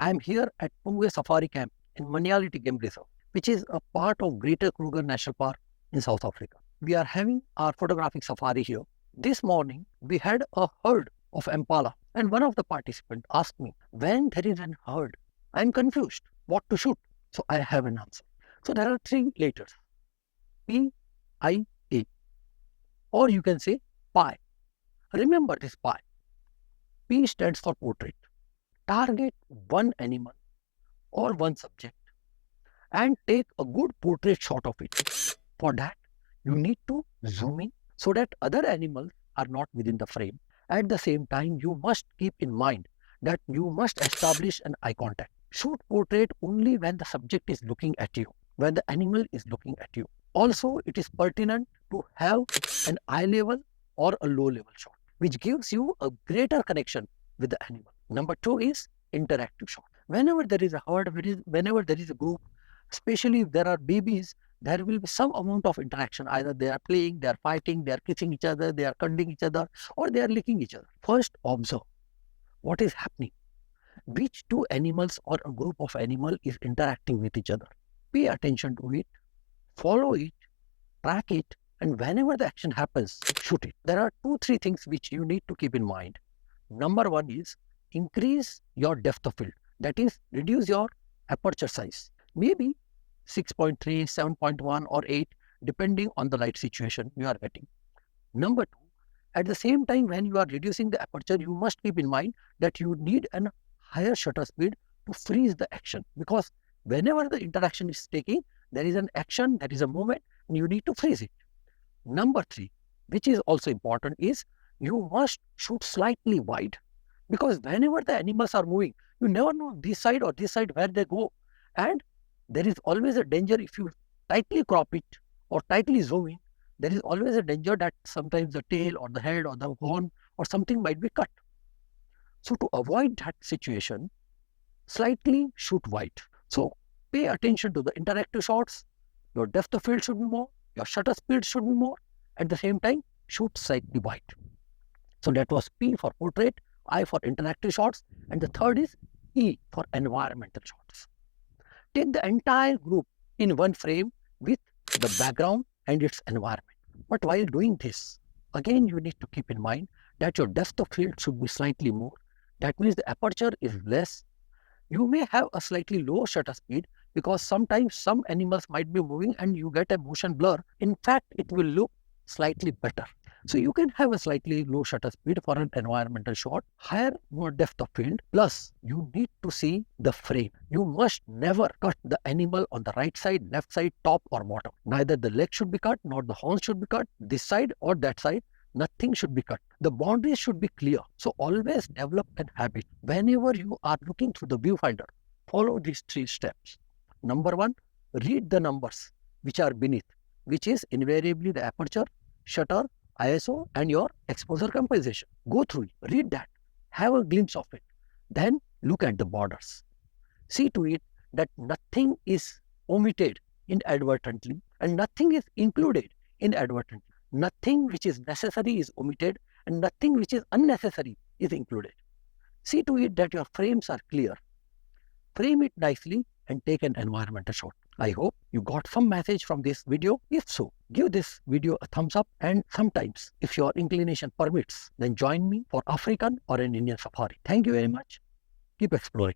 I am here at Pungwe Safari Camp in Maniality Game Reserve, which is a part of Greater Kruger National Park in South Africa. We are having our photographic safari here. This morning, we had a herd of impala, and one of the participants asked me, when there is an herd, I am confused what to shoot. So I have an answer. So there are three letters, P-I-A, or you can say pi. Remember this pi. P stands for portrait. Target one animal or one subject and take a good portrait shot of it. For that, you need to zoom in so that other animals are not within the frame. At the same time, you must keep in mind that you must establish an eye contact. Shoot portrait only when the subject is looking at you, when the animal is looking at you. Also, it is pertinent to have an eye level or a low level shot, which gives you a greater connection with the animal. Number two is interactive shot. Whenever there is a herd, whenever there is a group, especially if there are babies, there will be some amount of interaction. Either they are playing, they are fighting, they are kissing each other, they are cuddling each other, or they are licking each other. First, observe what is happening. Which two animals or a group of animals is interacting with each other. Pay attention to it, follow it, track it, and whenever the action happens, shoot it. There are 2-3 things which you need to keep in mind. Number one is increase your depth of field. That is, reduce your aperture size. Maybe 6.3, 7.1 or 8 depending on the light situation you are getting. Number two, at the same time when you are reducing the aperture, you must keep in mind that you need a higher shutter speed to freeze the action, because whenever the interaction is taking, there is an action, there is a movement, and you need to freeze it. Number three, which is also important, is you must shoot slightly wide, because whenever the animals are moving, you never know this side or this side where they go, and there is always a danger if you tightly crop it or tightly zoom in. There is always a danger that sometimes the tail or the head or the horn or something might be cut. So to avoid that situation, slightly shoot wide. So pay attention to the interactive shots. Your depth of field should be more, your shutter speed should be more. At the same time, shoot slightly wide. So that was P for portrait, I for interactive shots, and the third is E for environmental shots. Take the entire group in one frame with the background and its environment. But while doing this, again you need to keep in mind that your depth of field should be slightly more. That means the aperture is less. You may have a slightly lower shutter speed because sometimes some animals might be moving and you get a motion blur. In fact, it will look slightly better. So you can have a slightly low shutter speed for an environmental shot, higher more depth of field, plus you need to see the frame. You must never cut the animal on the right side, left side, top or bottom. Neither the leg should be cut, nor the horns should be cut, this side or that side. Nothing should be cut. The boundaries should be clear. So always develop an habit. Whenever you are looking through the viewfinder, follow these 3 steps. Number one, read the numbers which are beneath, which is invariably the aperture, shutter, ISO and your exposure compensation. Go through it, read that, have a glimpse of it. Then look at the borders. See to it that nothing is omitted inadvertently and nothing is included inadvertently. Nothing which is necessary is omitted and nothing which is unnecessary is included. See to it that your frames are clear. Frame it nicely and take an environmental shot. I hope you got some message from this video. If so, give this video a thumbs up, and sometimes, if your inclination permits, then join me for African or an Indian safari. Thank you very much. Keep exploring.